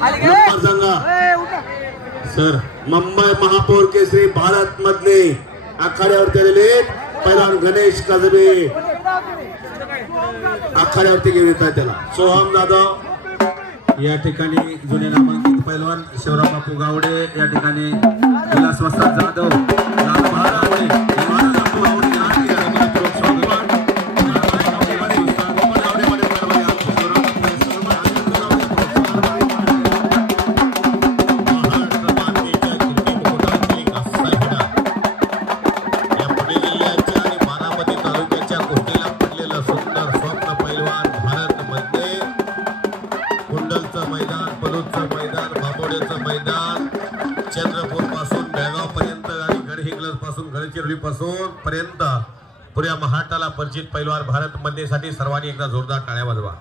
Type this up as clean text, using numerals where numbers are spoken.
Number सांगा sir. Mumbai महापौर केसरी भारत मधले आखाड्यावरती आलेले पैलवान गणेश कसबे आखाड्यावरती घेऊन येतात त्याला. सोहम जाधव या ठिकाणी जुने नामांकित पैलवान शिवराम बापू गावडे या ठिकाणी विलास वस्ताद जाधव लाल महारावडे बापू गावडे चंद्रपूर पासून बेळगाव पर्यंत आणि गडहिंग्लज पासून गडचिरोली पासून पर्यंत पुऱ्या महाराष्ट्राला परिचित पैलवान भारत मध्ये साठी सर्वांनी एकदा जोरदार टाळ्या वाजवा.